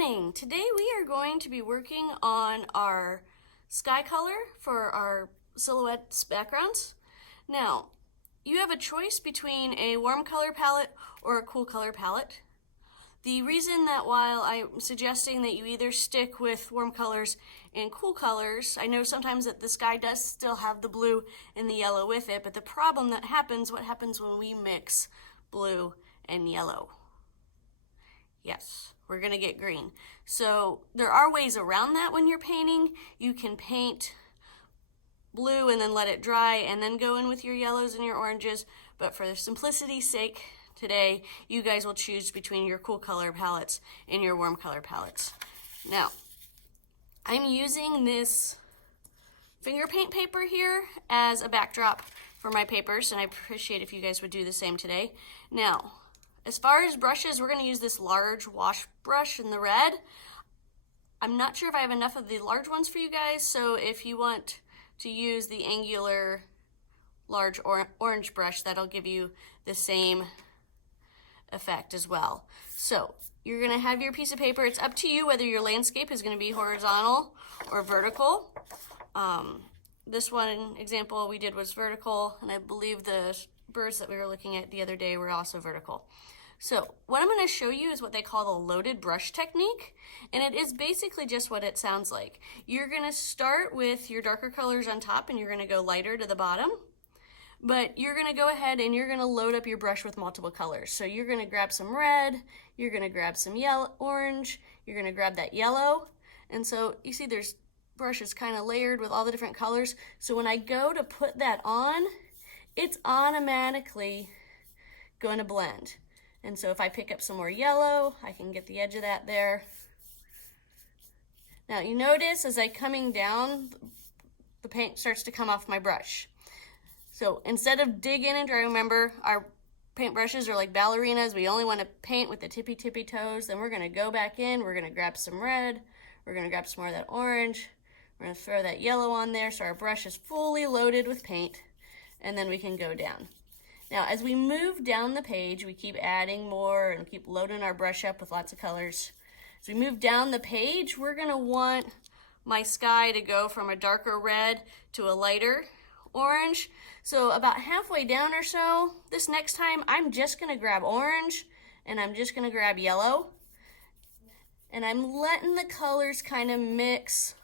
morning. Today we are going to be working on our sky color for our silhouettes backgrounds. Now, you have a choice between a warm color palette or a cool color palette. The reason that while I'm suggesting that you either stick with warm colors and cool colors, I know sometimes that the sky does still have the blue and the yellow with it, but the problem that happens, what happens when we mix blue and yellow? Yes, we're going to get green. So there are ways around that when you're painting. You can paint blue and then let it dry and then go in with your yellows and your oranges. But for simplicity's sake, today you guys will choose between your cool color palettes and your warm color palettes. Now, I'm using this finger paint paper here as a backdrop for my papers, and I appreciate if you guys would do the same today. Now, as far as brushes, we're going to use this large wash brush in the red. I'm not sure if I have enough of the large ones for you guys, so if you want to use the angular large orange brush, that'll give you the same effect as well. So you're going to have your piece of paper. It's up to you whether your landscape is going to be horizontal or vertical. This one example we did was vertical, and I believe the birds that we were looking at the other day were also vertical. So what I'm going to show you is what they call the loaded brush technique, and it is basically just what it sounds like. You're going to start with your darker colors on top and you're going to go lighter to the bottom, but you're going to go ahead and you're going to load up your brush with multiple colors. So you're going to grab some red, you're going to grab some yellow, orange, you're going to grab that yellow, and so you see there's brushes kind of layered with all the different colors. So when I go to put that on, it's automatically going to blend. And so if I pick up some more yellow, I can get the edge of that there. Now you notice as I'm coming down, the paint starts to come off my brush. So instead of dig in and dry, remember our paint brushes are like ballerinas. We only want to paint with the tippy toes. Then we're going to go back in, we're going to grab some red, we're going to grab some more of that orange, we're going to throw that yellow on there so our brush is fully loaded with paint, and then we can go down. Now, as we move down the page, we keep adding more and keep loading our brush up with lots of colors. As we move down the page, we're going to want my sky to go from a darker red to a lighter orange. So about halfway down or so, this next time, I'm just going to grab orange and I'm just going to grab yellow. And I'm letting the colors kind of mix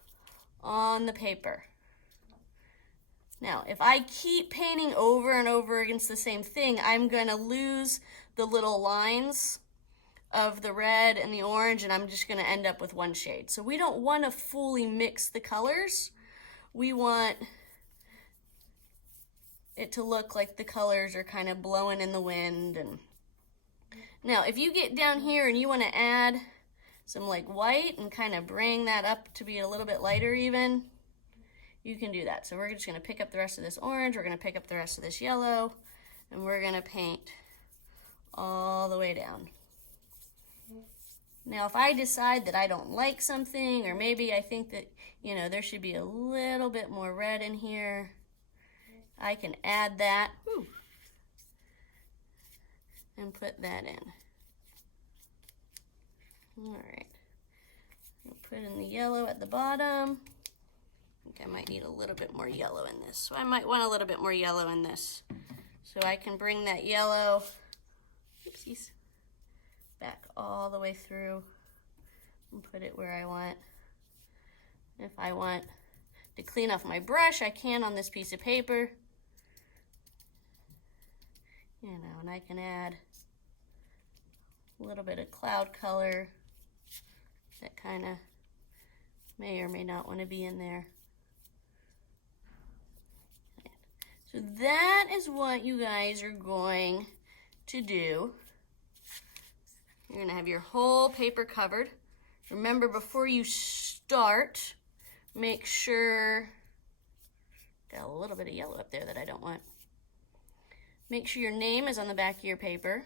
on the paper. Now, if I keep painting over and over against the same thing, I'm going to lose the little lines of the red and the orange, and I'm just going to end up with one shade. So we don't want to fully mix the colors. We want it to look like the colors are kind of blowing in the wind. And now, if you get down here and you want to add some like white and kind of bring that up to be a little bit lighter even, you can do that. So we're just going to pick up the rest of this orange, we're going to pick up the rest of this yellow, and we're going to paint all the way down. Now, if I decide that I don't like something, or maybe I think that, there should be a little bit more red in here, I can add that and put that in. All right. I'll put in the yellow at the bottom. I think I might need a little bit more yellow in this. So I might want a little bit more yellow in this. So I can bring that yellow, oopsies, back all the way through and put it where I want. If I want to clean off my brush, I can on this piece of paper. And I can add a little bit of cloud color that kind of may or may not want to be in there. So that is what you guys are going to do. You're going to have your whole paper covered. Remember, before you start, make sure, got a little bit of yellow up there that I don't want. Make sure your name is on the back of your paper.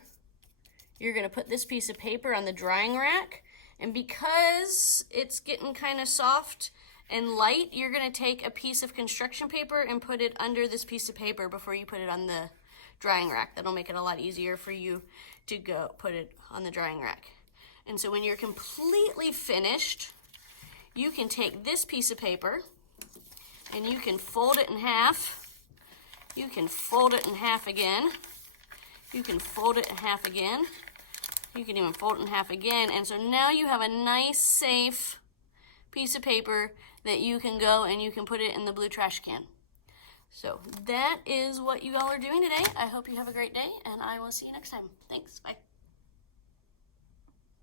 You're going to put this piece of paper on the drying rack, and because it's getting kind of soft and light, you're going to take a piece of construction paper and put it under this piece of paper before you put it on the drying rack. That'll make it a lot easier for you to go put it on the drying rack. And so when you're completely finished, you can take this piece of paper and you can fold it in half. You can fold it in half again. You can fold it in half again. You can even fold it in half again. And so now you have a nice, safe piece of paper that you can go and you can put it in the blue trash can. So that is what you all are doing today. I hope you have a great day, and I will see you next time. Thanks. Bye.